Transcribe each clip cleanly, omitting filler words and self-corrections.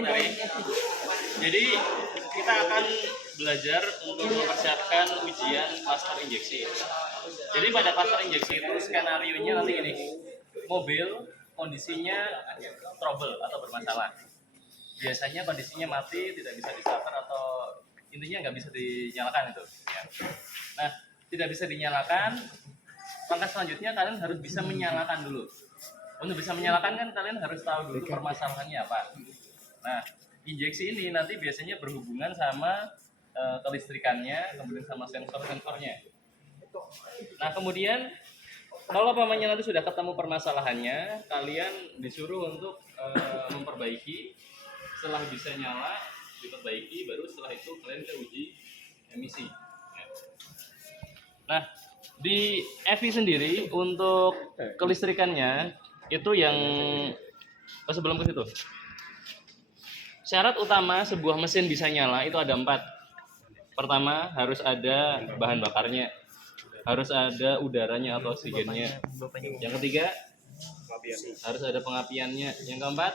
materi. Jadi kita akan belajar untuk mempersiapkan ujian klaster injeksi. Jadi pada klaster injeksi itu skenario-nya nanti gini, mobil kondisinya trouble atau bermasalah. Biasanya kondisinya mati, tidak bisa di-starter atau intinya nggak bisa dinyalakan itu. Ya. Nah, tidak bisa dinyalakan. Langkah selanjutnya kalian harus bisa menyalakan dulu. Untuk bisa menyalakan kan kalian harus tahu dulu permasalahannya apa. Nah, injeksi ini nanti biasanya berhubungan sama kelistrikannya, kemudian sama sensor-sensornya. Nah, kemudian kalau pamannya nanti sudah ketemu permasalahannya, kalian disuruh untuk memperbaiki. Setelah bisa nyala, diperbaiki, baru setelah itu kalian ke uji emisi. Nah, di EVI sendiri untuk kelistrikannya itu yang sebelum ke situ. Syarat utama sebuah mesin bisa nyala itu ada 4. Pertama, harus ada bahan bakarnya, harus ada udaranya atau oksigennya. Yang ketiga, harus ada pengapiannya. Yang keempat,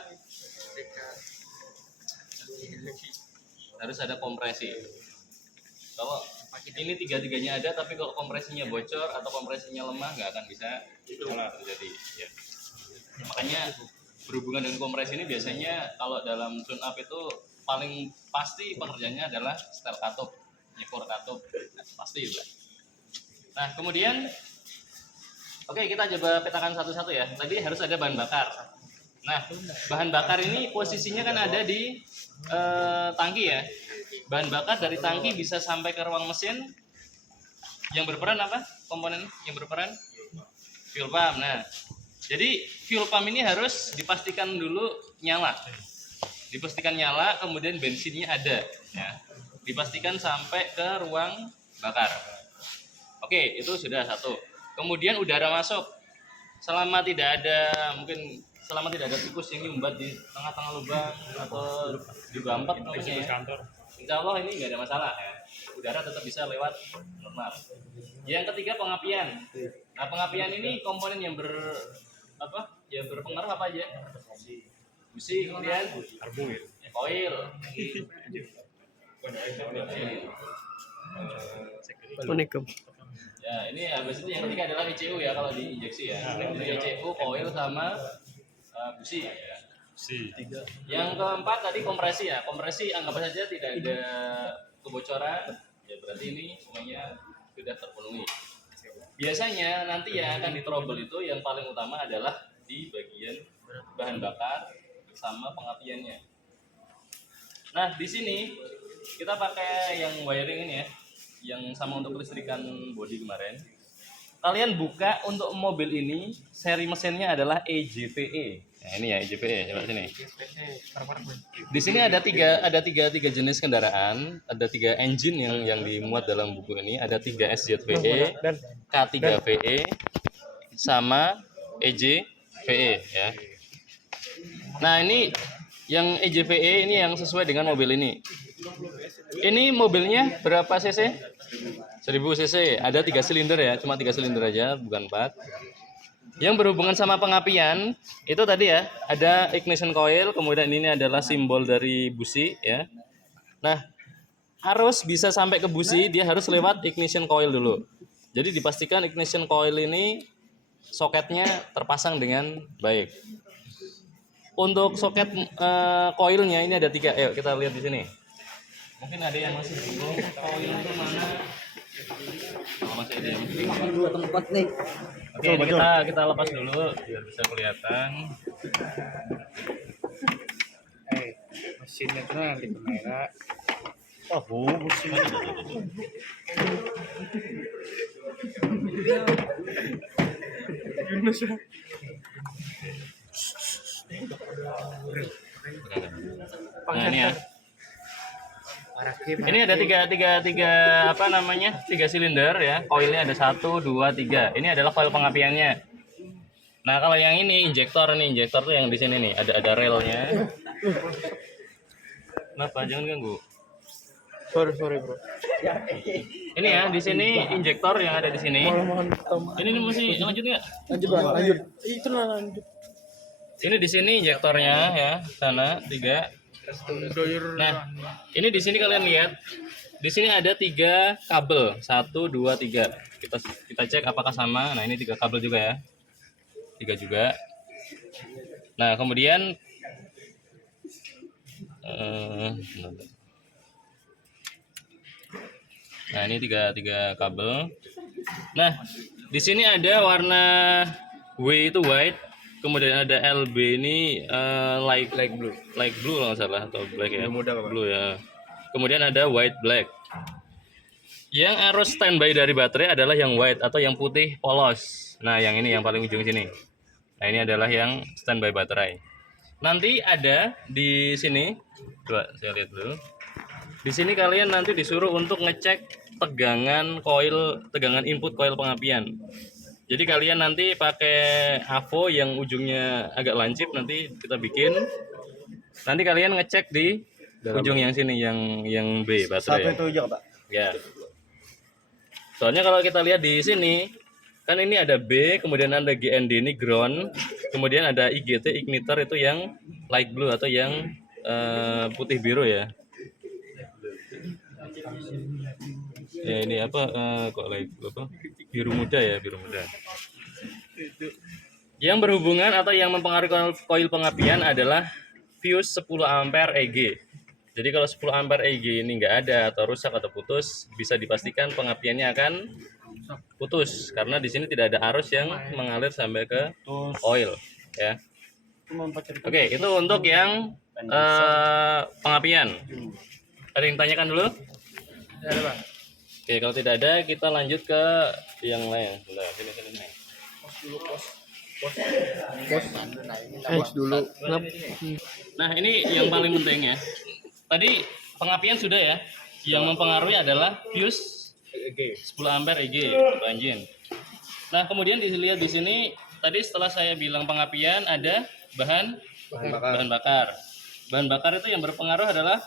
harus ada kompresi. Kalau ini tiga-tiganya ada, tapi kalau kompresinya bocor atau kompresinya lemah nggak akan bisa nyala terjadi. Ya. Makanya berhubungan dengan kompresi ini biasanya kalau dalam tune up itu paling pasti pekerjaannya adalah setel katup, nyekor katup, pasti juga. Nah kemudian, oke kita coba petakan satu-satu ya. Tadi harus ada bahan bakar. Nah bahan bakar ini posisinya kan ada di tangki ya. Bahan bakar dari tangki bisa sampai ke ruang mesin. Yang berperan apa? Komponen yang berperan? Fuel pump. Nah, jadi fuel pump ini harus dipastikan dulu nyala. Dipastikan nyala, kemudian bensinnya ada. Ya. Dipastikan sampai ke ruang bakar. Oke, itu sudah satu. Kemudian udara masuk. Selama tidak ada tikus yang nyumbat di tengah-tengah lubang atau juga empat namanya. Insya Allah ini nggak ada masalah ya. Udara tetap bisa lewat normal. Yang ketiga pengapian. Nah pengapian ini komponen yang berpengaruh apa aja? Busi, kemudian koil. Ya ini habis itu yang ketiga adalah ECU ya kalau di injeksi ya. Jadi ECU, koil sama busi. Ya. Yang keempat tadi kompresi ya. Kompresi anggap saja tidak ada kebocoran. Ya berarti ini semuanya sudah terpenuhi. Biasanya nanti yang akan di-trouble itu yang paling utama adalah di bagian bahan bakar sama pengapiannya. Nah, di sini kita pakai yang wiring ini ya, yang sama untuk kelistrikan bodi kemarin. Kalian buka untuk mobil ini, seri mesinnya adalah EJPE. Nah, ini ya EJPE, coba sini. Di sini ada tiga jenis kendaraan, ada 3 engine yang dimuat dalam buku ini, ada 3 SZVE, K3VE, sama EJVE ya. Nah ini yang EJVE ini yang sesuai dengan mobil ini. Ini mobilnya berapa cc? 1000 cc. Ada 3 silinder ya, cuma 3 silinder aja, bukan 4. Yang berhubungan sama pengapian itu tadi ya, ada ignition coil, kemudian ini adalah simbol dari busi ya. Nah, harus bisa sampai ke busi, dia harus lewat ignition coil dulu. Jadi dipastikan ignition coil ini soketnya terpasang dengan baik. Untuk soket coilnya ini ada 3. Ayo kita lihat di sini. Mungkin ada yang masih bingung coil itu mana? Oh, masih ada yang masih 2 tempat nih. Oke, ini kita lepas dulu biar bisa kelihatan. Mesinnya tuh nanti kamera. Oh, mesin. Yunus ya. Nah, ini ya. Ini ada tiga silinder ya. Koilnya ada 1, 2, 3. Ini adalah koil pengapiannya. Nah kalau yang ini injektor tuh yang di sini nih. Ada relnya. Kenapa? Jangan ganggu. Sorry bro. Ini ya di sini injektor yang ada di sini. Ini masih lanjut nggak? Lanjut. Itu lanjut. Ini di sini injektornya ya, sana 3. Nah, ini di sini kalian lihat, di sini ada 3 kabel, 1, 2, 3. Kita cek apakah sama. Nah, ini 3 kabel juga ya, 3 juga. Nah, kemudian nah ini tiga kabel. Nah, di sini ada warna W itu white, kemudian ada LB ini light blue kalau nggak salah, atau black ya, blue ya. Kemudian ada white black. Yang arus standby dari baterai adalah yang white atau yang putih polos. Nah, yang ini yang paling ujung sini. Nah, ini adalah yang standby baterai. Nanti ada di sini, coba saya lihat dulu. Di sini kalian nanti disuruh untuk ngecek tegangan input koil pengapian. Jadi kalian nanti pakai AVO yang ujungnya agak lancip, nanti kita bikin. Nanti kalian ngecek di ujung yang sini, yang B baterai. Satu itu aja, Pak. Ya. Soalnya kalau kita lihat di sini, kan ini ada B, kemudian ada GND ini ground, kemudian ada IGT igniter itu yang light blue atau yang putih biru ya. Ya ini apa kok light blue apa? Biru muda ya, biru muda. Yang berhubungan atau yang mempengaruhi koil pengapian adalah fuse 10 ampere EG. Jadi kalau 10 ampere EG ini nggak ada atau rusak atau putus, bisa dipastikan pengapiannya akan putus karena di sini tidak ada arus yang mengalir sampai ke oil ya. Oke, itu untuk yang pengapian. Ada yang tanyakan dulu? Ada, Bang. Oke, kalau tidak ada kita lanjut ke yang lain. Sini. Pos dulu. Nah, ini yang paling penting ya. Tadi pengapian sudah ya. Yang mempengaruhi adalah fuse 10 ampere EG engine. Nah, kemudian dilihat di sini tadi setelah saya bilang pengapian ada bahan bakar. Bahan bakar itu yang berpengaruh adalah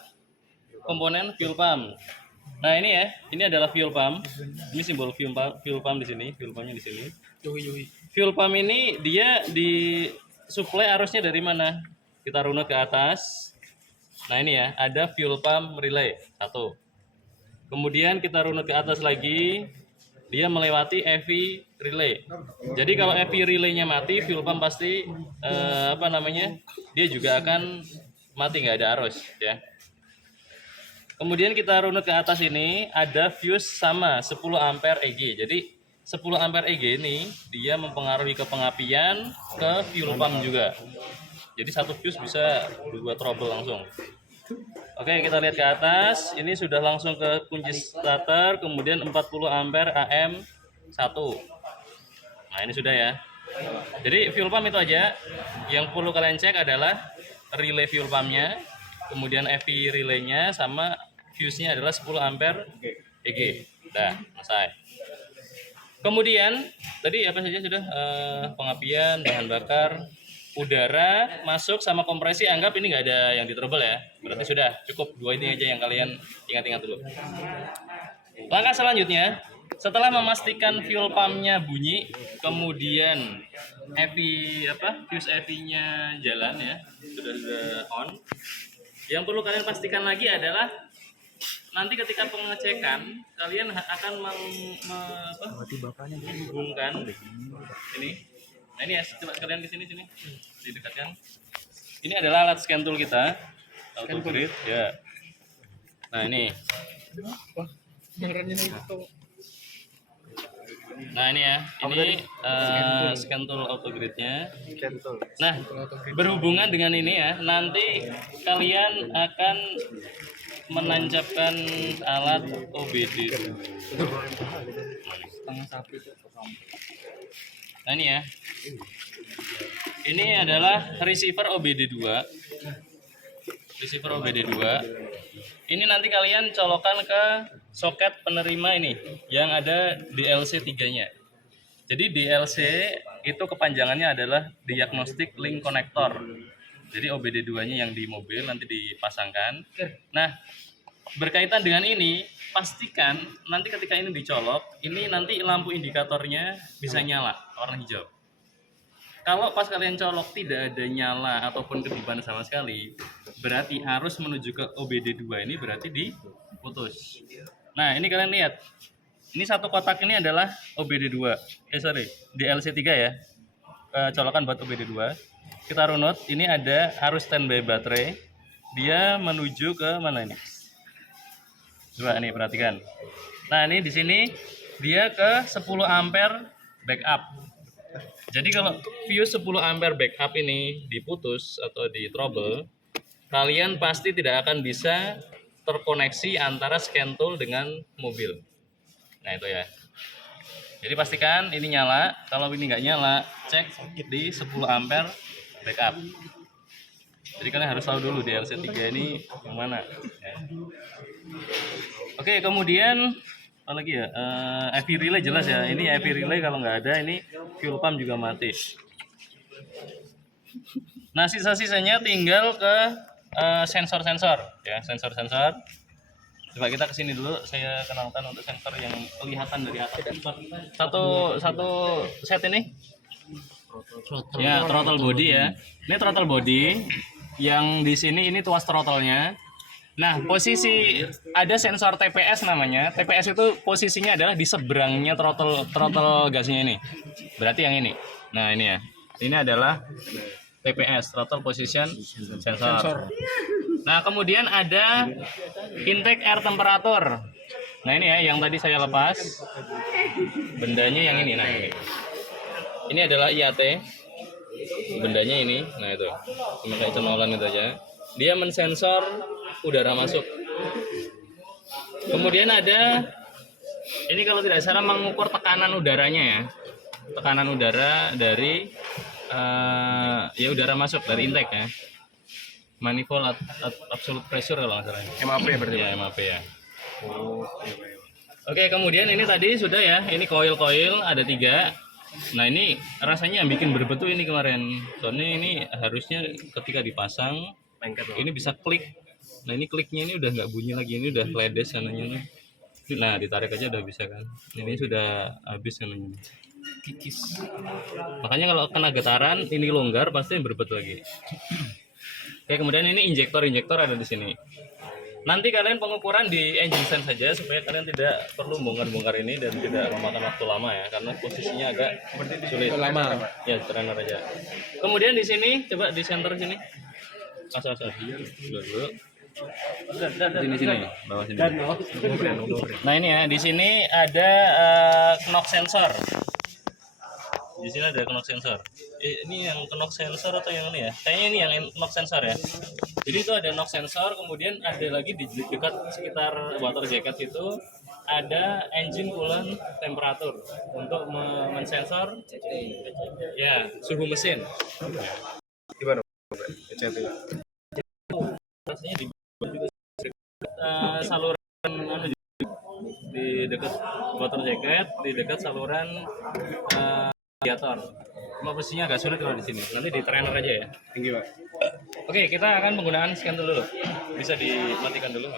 komponen fuel pump. Nah, ini ya, ini adalah fuel pump. Ini simbol fuel pump di sini, fuel pumpnya di sini. Fuel pump ini dia disuplai arusnya dari mana? Kita runut ke atas. Nah, ini ya, ada fuel pump relay 1. Kemudian kita runut ke atas lagi, dia melewati EV relay. Jadi kalau EV relaynya mati, fuel pump pasti dia juga akan mati, nggak ada arus ya. Kemudian kita runut ke atas ini ada fuse sama 10 ampere EG. Jadi 10 ampere EG ini dia mempengaruhi ke pengapian, ke fuel pump juga. Jadi satu fuse bisa 2 trouble langsung. Oke, kita lihat ke atas. Ini sudah langsung ke kunci starter, kemudian 40 ampere AM1. Nah, ini sudah ya. Jadi fuel pump itu aja. Yang perlu kalian cek adalah relay fuel pumpnya, kemudian EV relaynya, sama fuse-nya adalah 10 ampere EG. Udah, selesai. Kemudian tadi apa saja sudah, pengapian, bahan bakar, udara masuk sama kompresi. Anggap ini nggak ada yang ditrouble ya. Berarti sudah cukup 2 ini aja yang kalian ingat-ingat dulu. Langkah selanjutnya, setelah memastikan fuel pumpnya bunyi, kemudian fuse EV-nya jalan ya, sudah on. Yang perlu kalian pastikan lagi adalah nanti ketika pengecekan kalian akan menghubungkan ini. Nah, ini ya, coba kalian di sini didekatkan. Ini adalah alat scan tool kita, autogrid ya. Nah, ini. Nah, ini ya, ini scan tool autogridnya. Nah, berhubungan dengan ini ya, nanti kalian akan menancapkan alat OBD. Nah, ini ya, ini adalah receiver OBD2. Ini nanti kalian colokan ke soket penerima ini yang ada DLC 3-nya. Jadi DLC itu kepanjangannya adalah Diagnostic Link Connector. Jadi OBD2-nya yang di mobil nanti dipasangkan. Nah, berkaitan dengan ini, pastikan nanti ketika ini dicolok, ini nanti lampu indikatornya bisa nyala warna hijau. Kalau pas kalian colok tidak ada nyala ataupun kedipan sama sekali, berarti arus menuju ke OBD2 ini berarti diputus. Nah, ini kalian lihat. Ini satu kotak ini adalah OBD2. DLC3 ya. Colokan buat OBD2. Kita runut, ini ada arus standby baterai. Dia menuju ke mana ini? Coba nih perhatikan. Nah, ini di sini dia ke 10 ampere backup. Jadi kalau fuse 10 ampere backup ini diputus atau di trouble, kalian pasti tidak akan bisa terkoneksi antara scan tool dengan mobil. Nah itu ya. Jadi pastikan ini nyala. Kalau ini nggak nyala, cek di 10 ampere backup. Jadi kalian harus tahu dulu DLC3 ini yang mana. Ya. Oke, kemudian apa lagi ya? EV relay jelas ya. Ini EV relay kalau nggak ada, ini fuel pump juga mati. Nah, sisa-sisanya tinggal ke sensor-sensor ya, sensor-sensor. Coba kita kesini dulu, saya kenalkan untuk sensor yang kelihatan dari atas. Satu set ini. Ya, throttle body ya. Ini throttle body. Yang di sini ini tuas throttle-nya. Nah, posisi ada sensor TPS namanya. TPS itu posisinya adalah di seberangnya throttle gasnya ini. Berarti yang ini. Nah, ini ya. Ini adalah TPS, throttle position sensor. Nah, kemudian ada intake air temperature. Nah, ini ya yang tadi saya lepas. Bendanya yang ini. Nah, ini. Ini adalah IAT. Bendanya ini. Nah, itu. Cuma kayak colokan itu aja. Dia mensensor udara masuk. Kemudian ada ini kalau tidak salah mengukur tekanan udaranya ya. Tekanan udara dari ya udara masuk dari intake ya. Manifold absolute pressure kalau nggak salah. MAP berarti. Ya, MAP ya. Oke, kemudian ini tadi sudah ya. Ini koil-koil ada 3. Nah, ini rasanya yang bikin berbet tuh ini kemarin. Soalnya ini harusnya ketika dipasang ini bisa klik. Nah, ini kliknya ini udah nggak bunyi lagi, ini udah ledes sananya nih. Nah, ditarik aja udah bisa kan. Ini sudah habis sananya. Kikis. Makanya kalau kena getaran ini longgar pasti berbet lagi. Oke, kemudian ini injektor ada di sini. Nanti kalian pengukuran di engine sense saja supaya kalian tidak perlu bongkar-bongkar ini dan tidak memakan waktu lama ya, karena posisinya agak sulit. Lama. Ya, trainer aja. Kemudian di sini coba di center sini. Asal-asal. Dulu. Sini bawah sini. Nah, ini ya, di sini ada knock sensor. Di sini ada knock sensor. Ini yang knock sensor atau yang ini ya? Kayaknya ini yang knock sensor ya. Jadi itu ada knock sensor, kemudian ada lagi di dekat sekitar water jacket itu ada engine coolant temperature untuk mensensor ya suhu mesin. Gimana? ECT. Rasanya di saluran di dekat water jacket, di dekat saluran radiator. Cuma posisinya agak sulit kalau di sini. Nanti di trainer aja ya. Tinggi, Pak. Oke, kita akan menggunakan scan tool dulu. Bisa dimatikan dulu.